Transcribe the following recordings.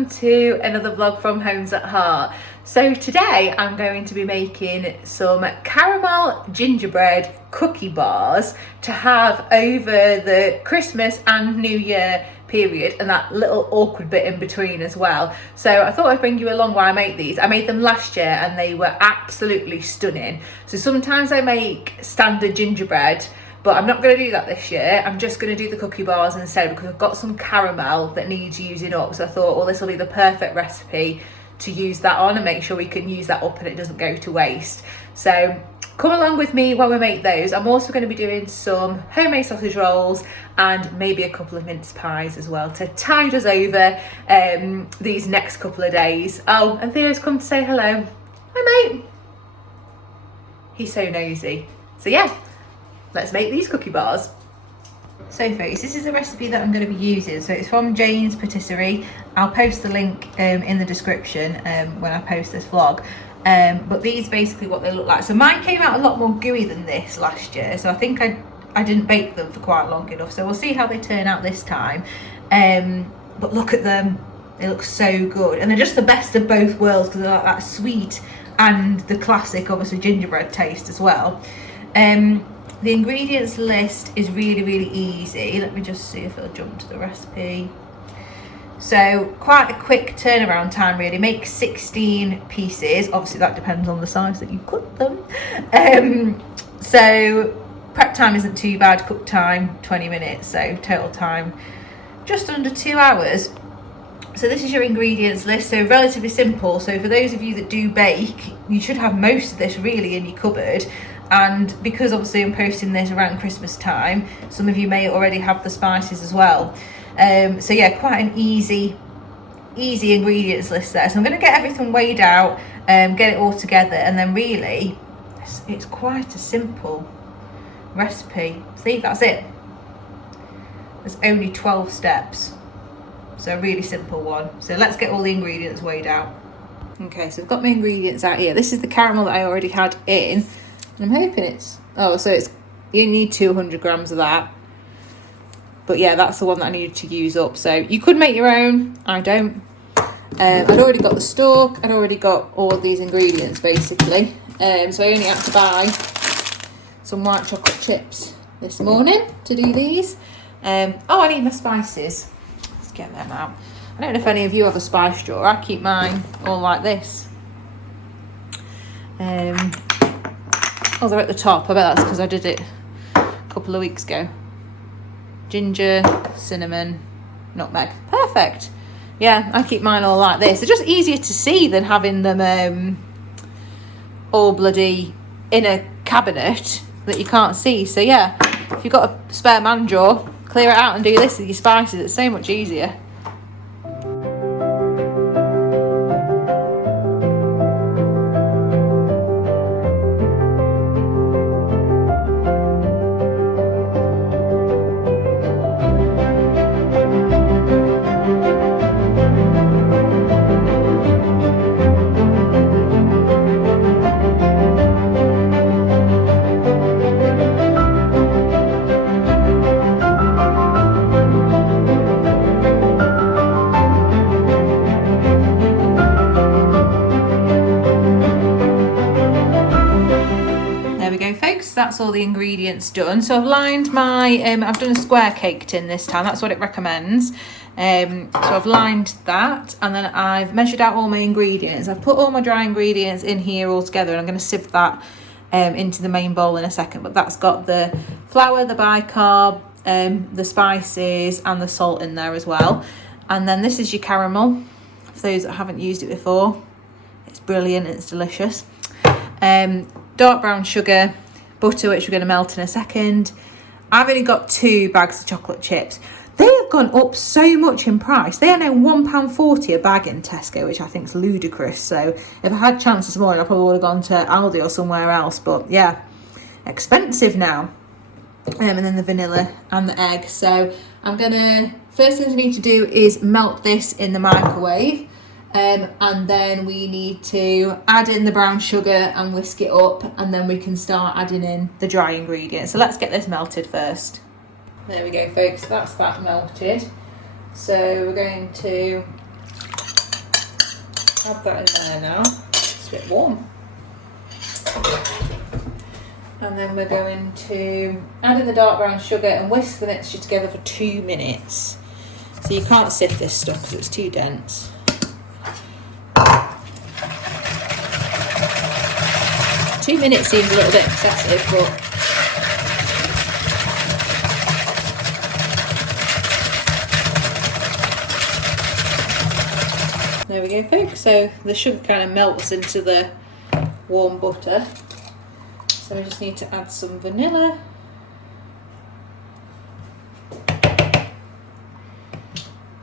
welcome to another vlog from Homes at Heart. So today I'm going to be making some caramel gingerbread cookie bars to have over the Christmas and New Year period, and that little awkward bit in between as well. So I thought I'd bring you along while I make these. I made them last year and they were absolutely stunning. So sometimes I make standard gingerbread, but I'm not going to do that this year. I'm just going to do the cookie bars instead because I've got some caramel that needs using up. So I thought, well, this will be the perfect recipe to use that on and make sure we can use that up and it doesn't go to waste. So come along with me while we make those. I'm also going to be doing some homemade sausage rolls and maybe a couple of mince pies as well to tide us over these next couple of days. Oh, and Theo's come to say hello. Hi, mate. He's so nosy. So yeah, let's make these cookie bars. So folks, this is the recipe that I'm going to be using. So it's from Jane's Patisserie. I'll post the link in the description when I post this vlog. But these are basically what they look like. So mine came out a lot more gooey than this last year. So I think I didn't bake them for quite long enough. So we'll see how they turn out this time. But look at them. They look so good. And they're just the best of both worlds because they're like that sweet and the classic, obviously, gingerbread taste as well. The ingredients list is really, really easy. Let me just see if it'll jump to the recipe. So quite a quick turnaround time really. Make 16 pieces. Obviously that depends on the size that you cut them. So prep time isn't too bad. Cook time 20 minutes. So total time just under 2 hours. So this is your ingredients list. So relatively simple. So for those of you that do bake, you should have most of this really in your cupboard. And because obviously I'm posting this around Christmas time, some of you may already have the spices as well. So yeah, quite an easy ingredients list there. So I'm going to get everything weighed out, get it all together, and then really it's quite a simple recipe. See, that's it. There's only 12 steps. So a really simple one. So let's get all the ingredients weighed out. Okay, so I've got my ingredients out here. This is the caramel that I already had in. I'm hoping you need 200 grams of that. But yeah, that's the one that I needed to use up. So you could make your own. I don't. I'd already got the stalk. I'd already got all of these ingredients basically. So I only had to buy some white chocolate chips this morning to do these. Oh, I need my spices. Let's get them out. I don't know if any of you have a spice drawer. I keep mine all like this. Oh, they're at the top. I bet that's because I did it a couple of weeks ago. Ginger, cinnamon, nutmeg. Perfect. Yeah, I keep mine all like this. They're just easier to see than having them all bloody in a cabinet that you can't see. So yeah, if you've got a spare man drawer, clear it out and do this with your spices. It's so much easier. That's all the ingredients done. So I've lined my I've done a square cake tin this time. That's what it recommends. So I've lined that, and then I've measured out all my ingredients. I've put all my dry ingredients in here all together, and I'm going to sieve that into the main bowl in a second. But that's got the flour, the bicarb, the spices, and the salt in there as well. And then this is your caramel for those that haven't used it before. It's brilliant. It's delicious. Dark brown sugar, butter, which we're going to melt in a second. I've only got 2 bags of chocolate chips. They have gone up so much in price. They are now £1.40 a bag in Tesco, which I think is ludicrous. So if I had a chance this morning, I probably would have gone to Aldi or somewhere else. But yeah, expensive now. And then the vanilla and the egg. So I'm going to, first thing I need to do is melt this in the microwave. And then we need to add in the brown sugar and whisk it up, and then we can start adding in the dry ingredients. So let's get this melted first. There we go, folks, that's that melted. So we're going to Add that in there now. It's a bit warm. And then we're going to add in the dark brown sugar and whisk the mixture together for 2 minutes. So you can't sift this stuff because it's too dense. 2 minutes seems a little bit excessive, but there we go, folks. So the sugar kind of melts into the warm butter. So we just need to add some vanilla.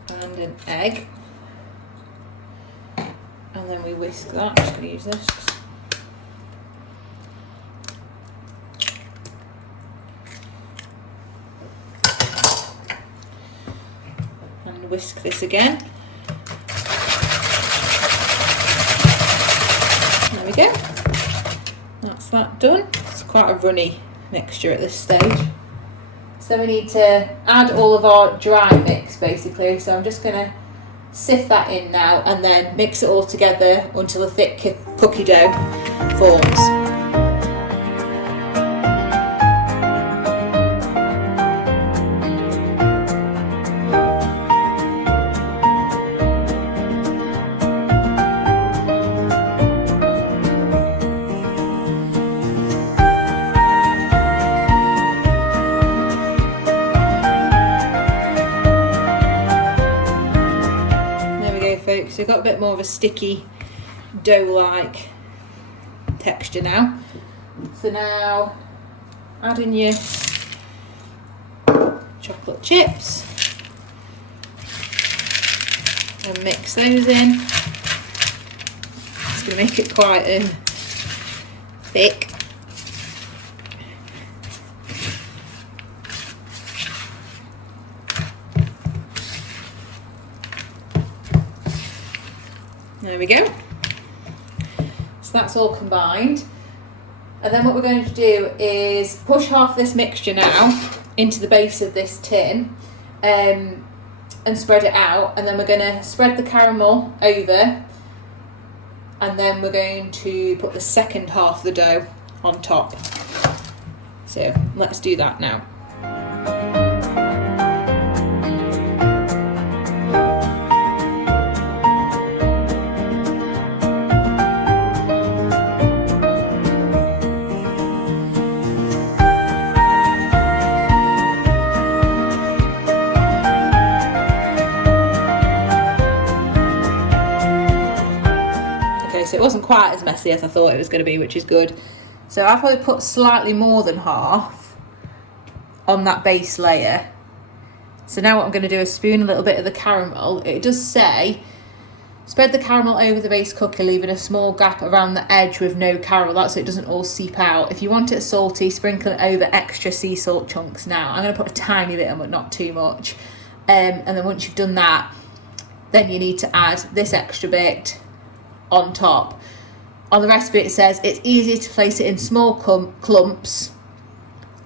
And an egg. And then we whisk that. I'm just going to use this. And whisk this again. There we go. That's that done. It's quite a runny mixture at this stage. So we need to add all of our dry mix basically. So I'm just going to sift that in now and then mix it all together until a thick cookie dough forms. So we've got a bit more of a sticky dough-like texture now. So now add in your chocolate chips and mix those in. It's going to make it quite thick. There we go. So that's all combined. And then what we're going to do is push half this mixture now into the base of this tin and spread it out. And then we're going to spread the caramel over. And then we're going to put the second half of the dough on top. So let's do that now. So it wasn't quite as messy as I thought it was going to be, which is good. So I've probably put slightly more than half on that base layer. So now what I'm going to do is spoon a little bit of the caramel. It does say, spread the caramel over the base cookie, leaving a small gap around the edge with no caramel. That's so it doesn't all seep out. If you want it salty, sprinkle it over extra sea salt chunks now. I'm going to put a tiny bit on, but not too much. And then once you've done that, then you need to add this extra bit on top. On the recipe it says it's easier to place it in small clumps,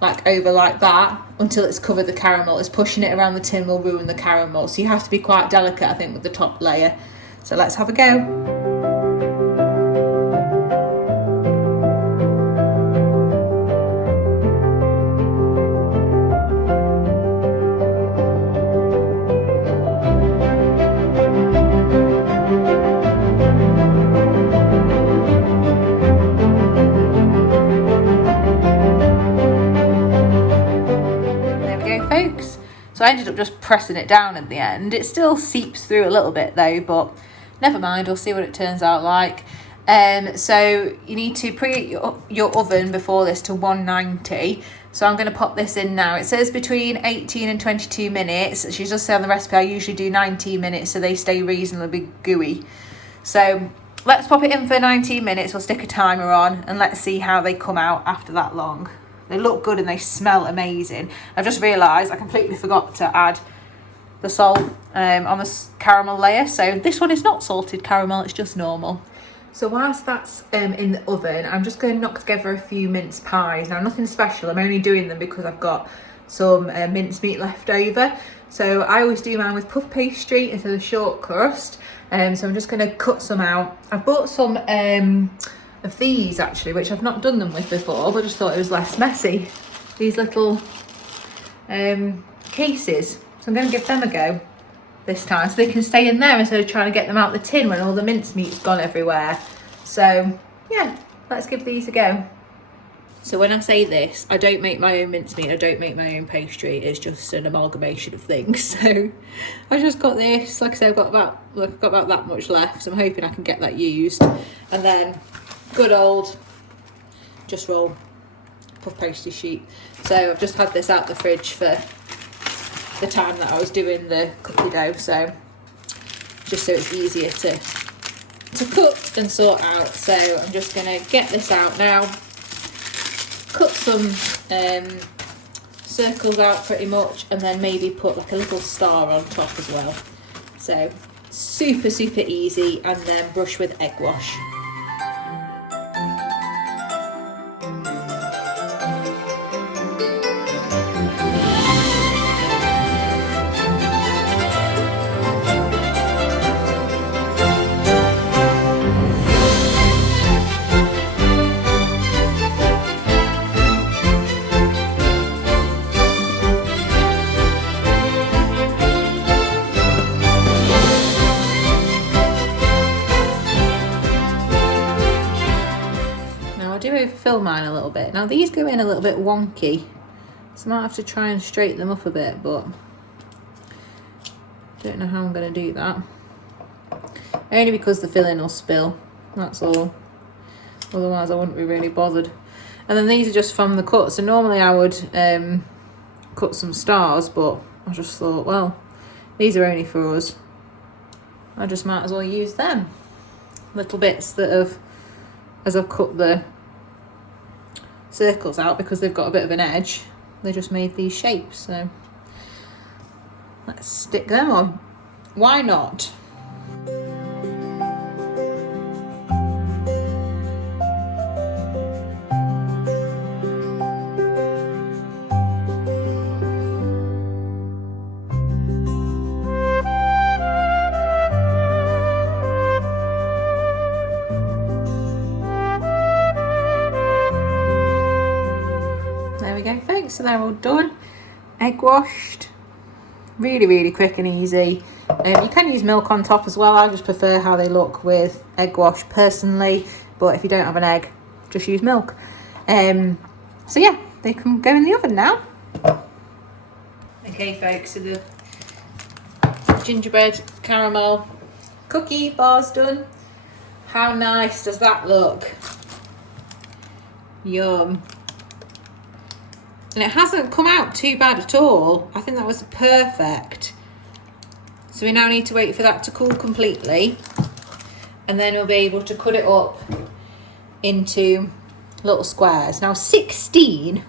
like over like that, until it's covered the caramel, as pushing it around the tin will ruin the caramel. So you have to be quite delicate, I think, with the top layer. So let's have a go. So I ended up just pressing it down at the end. It still seeps through a little bit though, but never mind, we'll see what it turns out like. So you need to preheat your oven before this to 190. So I'm going to pop this in now. It says between 18 and 22 minutes. She does say on the recipe I usually do 19 minutes so they stay reasonably gooey. So let's pop it in for 19 minutes. We'll stick a timer on and let's see how they come out after that long. They look good and they smell amazing. I've just realised I completely forgot to add the salt on the caramel layer. So this one is not salted caramel, it's just normal. So whilst that's in the oven, I'm just going to knock together a few mince pies. Now, nothing special. I'm only doing them because I've got some mincemeat left over. So I always do mine with puff pastry instead of short crust. So I'm just going to cut some out. I've bought some of these actually, which I've not done them with before, but just thought it was less messy. These little cases. So I'm going to give them a go this time so they can stay in there instead of trying to get them out the tin when all the mincemeat's gone everywhere. So yeah, let's give these a go. So when I say this, I don't make my own mincemeat, I don't make my own pastry, it's just an amalgamation of things. So I just got this, like I said, I've got about that much left, so I'm hoping I can get that used. And then good old just roll puff pastry sheet. So I've just had this out the fridge for the time that I was doing the cookie dough, so just so it's easier to cut and sort out. So I'm just gonna get this out now. Cut some circles out pretty much, and then maybe put like a little star on top as well. So super easy, and then brush with egg wash. Overfill mine a little bit. Now these go in a little bit wonky, so I might have to try and straighten them up a bit, but don't know how I'm going to do that. Only because the filling will spill, that's all. Otherwise I wouldn't be really bothered. And then these are just from the cut, so normally I would cut some stars, but I just thought, well, these are only for us, I just might as well use them. Little bits that have, as I've cut the circles out, because they've got a bit of an edge, they just made these shapes, so let's stick them on. Why not? So they're all done, egg washed, really quick and easy. You can use milk on top as well. I just prefer how they look with egg wash personally, but if you don't have an egg, just use milk. So yeah, they can go in the oven now. Okay folks, so the gingerbread caramel cookie bar's done. How nice does that look? Yum. And it hasn't come out too bad at all. I think that was perfect. So we now need to wait for that to cool completely, and then we'll be able to cut it up into little squares. Now 16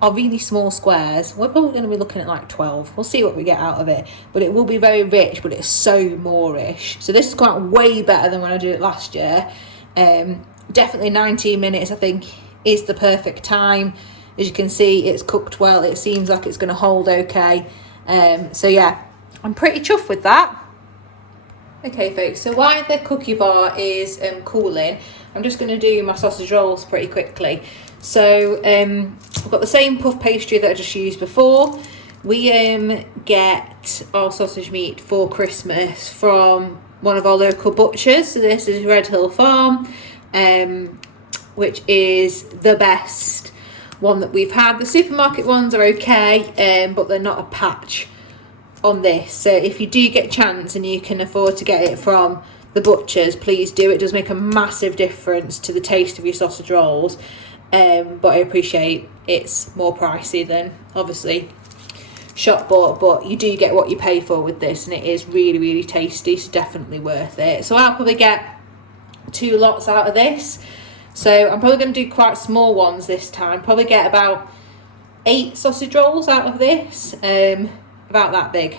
are really small squares. We're probably going to be looking at like 12. We'll see what we get out of it, but it will be very rich, but it's so moreish. So this has come out way better than when I did it last year. Definitely 19 minutes I think is the perfect time. As you can see, it's cooked well. It seems like it's going to hold okay. So yeah, I'm pretty chuffed with that. Okay folks, so while the cookie bar is cooling, I'm just going to do my sausage rolls pretty quickly. So I've got the same puff pastry that I just used before. We get our sausage meat for Christmas from one of our local butchers. So this is Red Hill Farm, which is the best one that we've had. The supermarket ones are okay, but they're not a patch on this. So if you do get a chance and you can afford to get it from the butchers, please do. It does make a massive difference to the taste of your sausage rolls, but I appreciate it's more pricey than obviously shop bought, but you do get what you pay for with this, and it is really tasty, so definitely worth it. So I'll probably get 2 lots out of this. So I'm probably going to do quite small ones this time. Probably get about 8 sausage rolls out of this, about that big.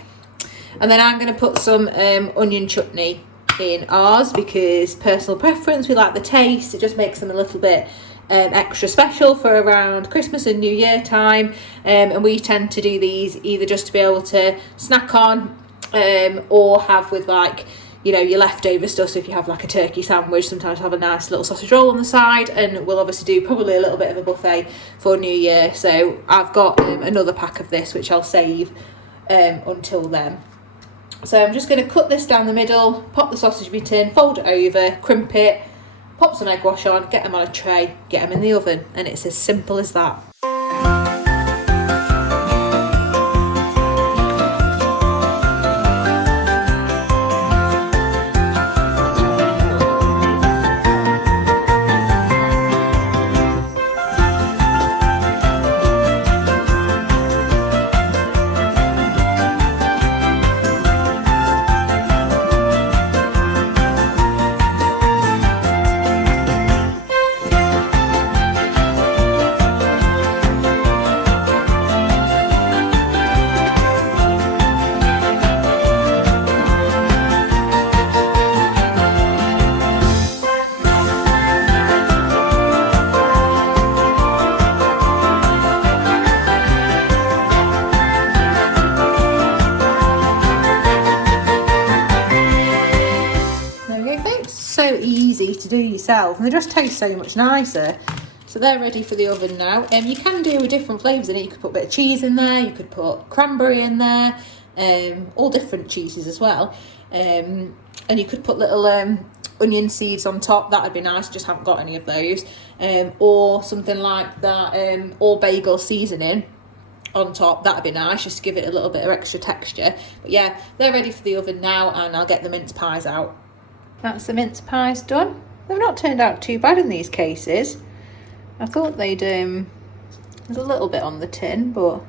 And then I'm going to put some onion chutney in ours, because personal preference, we like the taste. It just makes them a little bit extra special for around Christmas and New Year time, and we tend to do these either just to be able to snack on, or have with like, you know, your leftover stuff. So if you have like a turkey sandwich, sometimes have a nice little sausage roll on the side, and we'll obviously do probably a little bit of a buffet for New Year. So I've got another pack of this which I'll save until then. So I'm just going to cut this down the middle, pop the sausage meat in, fold it over, crimp it, pop some egg wash on, get them on a tray, get them in the oven, and it's as simple as that. So easy to do yourself, and they just taste so much nicer. So they're ready for the oven now. You can do with different flavours in it. You could put a bit of cheese in there, you could put cranberry in there, all different cheeses as well. And you could put little onion seeds on top. That would be nice, just haven't got any of those. Or something like that, or bagel seasoning on top. That'd be nice, just to give it a little bit of extra texture. But yeah, they're ready for the oven now, and I'll get the mince pies out. That's the mince pies done. They've not turned out too bad in these cases. I thought they'd, there's a little bit on the tin, but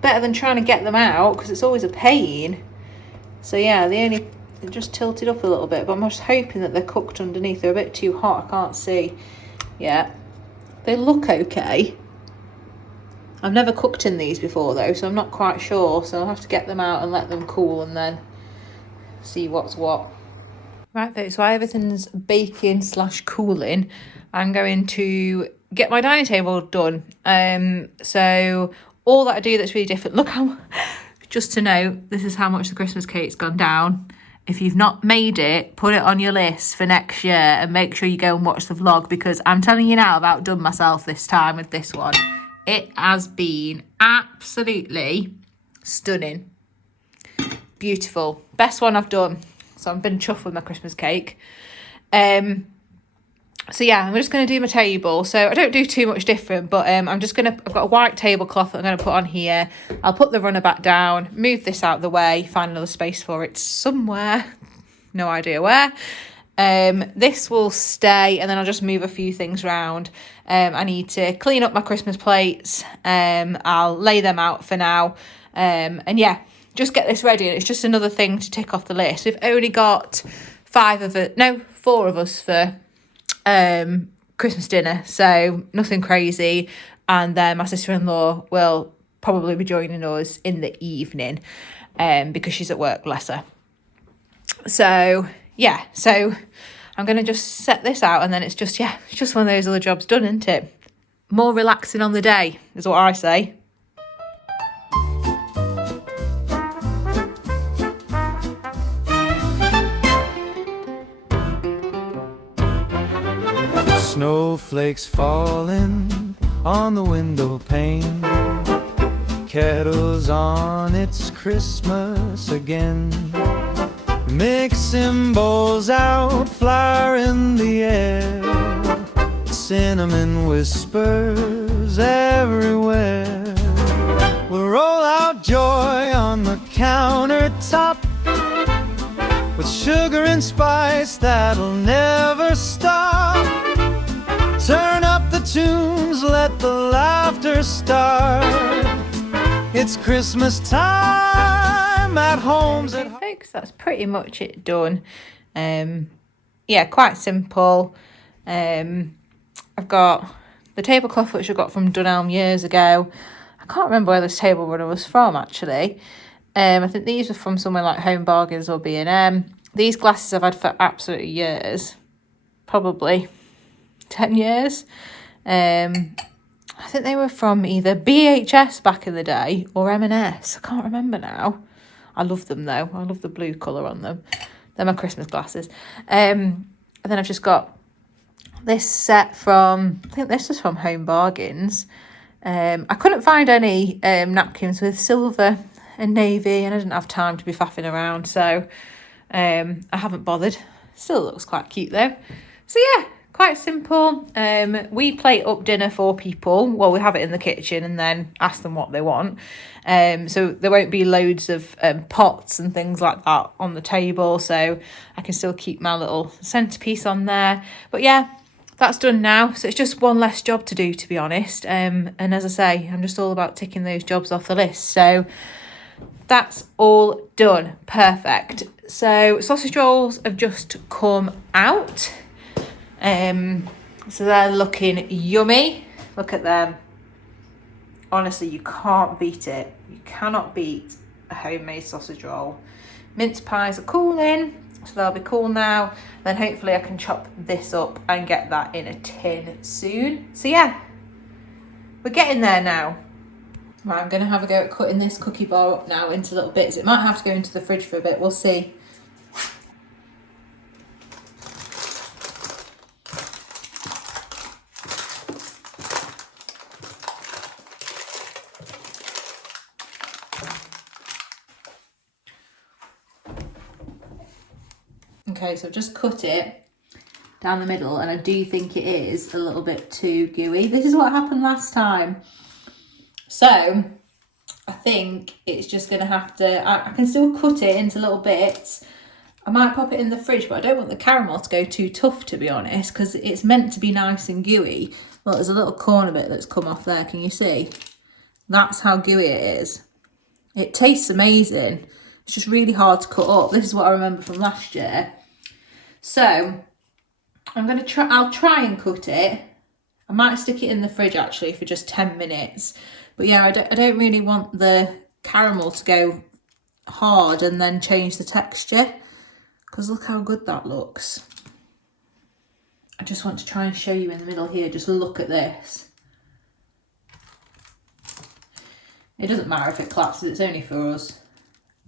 better than trying to get them out, because it's always a pain. So yeah, they just tilted up a little bit, but I'm just hoping that they're cooked underneath. They're a bit too hot, I can't see. Yeah, they look okay. I've never cooked in these before though, so I'm not quite sure. So I'll have to get them out and let them cool and then see what's what. Right though, so everything's baking / cooling. I'm going to get my dining table done. So all that I do that's really different. Look how, just to note, this is how much the Christmas cake's gone down. If you've not made it, put it on your list for next year and make sure you go and watch the vlog, because I'm telling you now, I've outdone myself this time with this one. It has been absolutely stunning. Beautiful. Best one I've done. So I've been chuffed with my Christmas cake. So yeah, I'm just going to do my table. So I don't do too much different, but I've got a white tablecloth that I'm going to put on here. I'll put the runner back down, move this out of the way, find another space for it somewhere. No idea where. This will stay, and then I'll just move a few things around. I need to clean up my Christmas plates. I'll lay them out for now. And yeah, just get this ready. It's just another thing to tick off the list. We've only got 4 of us for Christmas dinner, so nothing crazy. And then my sister-in-law will probably be joining us in the evening, because she's at work, bless her. So yeah, so I'm gonna just set this out, and then it's just one of those other jobs done, isn't it? More relaxing on the day is what I say. Snowflakes falling on the window pane. Kettle's on, it's Christmas again. Mixing bowls out, flour in the air. Cinnamon whispers everywhere. We'll roll out joy on the countertop, with sugar and spice that'll never stop. Turn up the tunes, let the laughter start. It's Christmas time at Holmes. Okay, folks, that's pretty much it done. Yeah, quite simple. I've got the tablecloth which I got from Dunelm years ago. I can't remember where this table runner was from actually. I think these were from somewhere like Home Bargains or B&M. These glasses I've had for absolutely years. Probably 10 years. I think they were from either BHS back in the day or M&S. I can't remember now. I love them though. I love the blue colour on them. They're my Christmas glasses. And then I've just got this set from, I think this is from Home Bargains. I couldn't find any napkins with silver and navy, and I didn't have time to be faffing around, so I haven't bothered. Still looks quite cute though. So yeah, quite simple. We plate up dinner for people. Well, we have it in the kitchen and then ask them what they want. So there won't be loads of pots and things like that on the table, so I can still keep my little centerpiece on there. But yeah, that's done now, so it's just one less job to do, to be honest. And as I say, I'm just all about ticking those jobs off the list. So that's all done. Perfect. So sausage rolls have just come out. So they're looking yummy. Look at them. Honestly, you can't beat it. You cannot beat a homemade sausage roll. Mince pies are cooling, so they'll be cool now. Then hopefully I can chop this up and get that in a tin soon. So yeah, we're getting there now. Right, I'm going to have a go at cutting this cookie bar up now into little bits. It might have to go into the fridge for a bit, we'll see. Okay, so I've just cut it down the middle, and I do think it is a little bit too gooey. This is what happened last time. So I think it's just going to have to, I can still cut it into little bits. I might pop it in the fridge, but I don't want the caramel to go too tough, to be honest, because it's meant to be nice and gooey. Well, there's a little corner bit that's come off there, can you see? That's how gooey it is. It tastes amazing. It's just really hard to cut up. This is what I remember from last year. So I'll try and cut it. I might stick it in the fridge actually for just 10 minutes. But yeah, I don't really want the caramel to go hard and then change the texture, because look how good that looks. I just want to try and show you in the middle here. Just look at this. It doesn't matter if it collapses, it's only for us.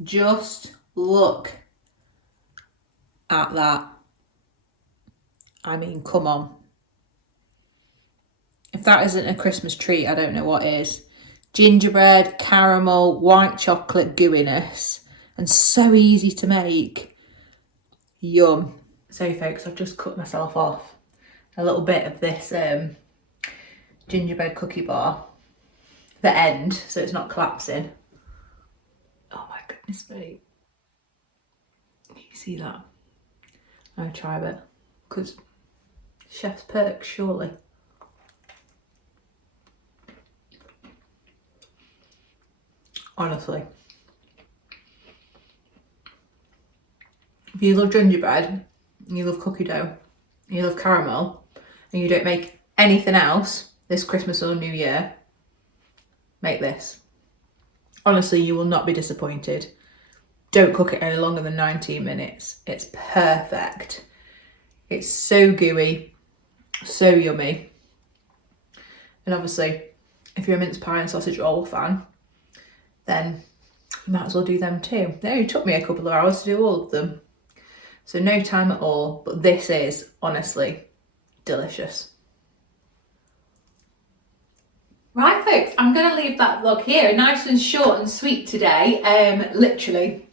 Just look at that. I mean, come on. If that isn't a Christmas treat, I don't know what is. Gingerbread, caramel, white chocolate gooiness, and so easy to make. Yum. So folks, I've just cut myself off a little bit of this gingerbread cookie bar, the end, so it's not collapsing. Oh my goodness me. Can you see that? I'm gonna try a bit, because chef's perks, surely. Honestly. If you love gingerbread, and you love cookie dough, and you love caramel, and you don't make anything else this Christmas or New Year, make this. Honestly, you will not be disappointed. Don't cook it any longer than 19 minutes. It's perfect. It's so gooey, so yummy. And obviously, if you're a mince pie and sausage roll fan, then you might as well do them too. It only took me a couple of hours to do all of them. So no time at all, but this is honestly delicious. Right folks, I'm going to leave that vlog here, nice and short and sweet today, literally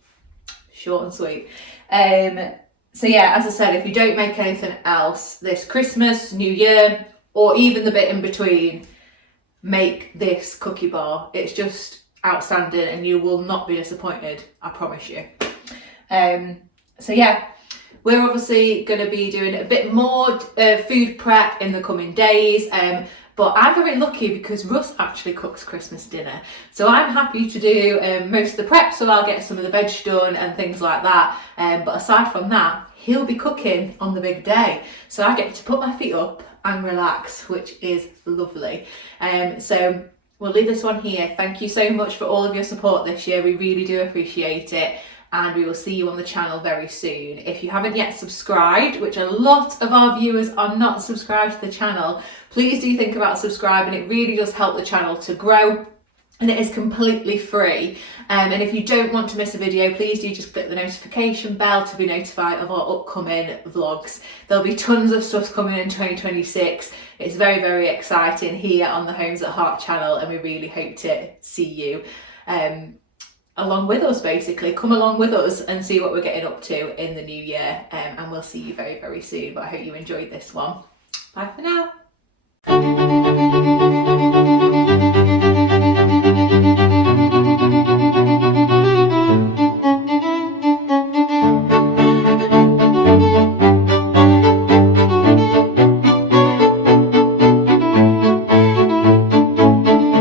short and sweet. So yeah, as I said, if you don't make anything else this Christmas, New Year, or even the bit in between, make this cookie bar. It's just outstanding and you will not be disappointed, I promise you. So yeah, we're obviously going to be doing a bit more food prep in the coming days, but I'm very lucky because Russ actually cooks Christmas dinner, so I'm happy to do most of the prep, so I'll get some of the veg done and things like that, but aside from that, he'll be cooking on the big day, so I get to put my feet up and relax, which is lovely. So we'll leave this one here. Thank you so much for all of your support this year, we really do appreciate it. and we will see you on the channel very soon. If you haven't yet subscribed, which a lot of our viewers are not subscribed to the channel, please do think about subscribing. It really does help the channel to grow, and it is completely free. And if you don't want to miss a video, please do just click the notification bell to be notified of our upcoming vlogs. There'll be tons of stuff coming in 2026. It's very, very exciting here on the Homes at Heart channel, and we really hope to see you along with us, basically. Come along with us and see what we're getting up to in the new year, and we'll see you very, very soon. But I hope you enjoyed this one. Bye for now.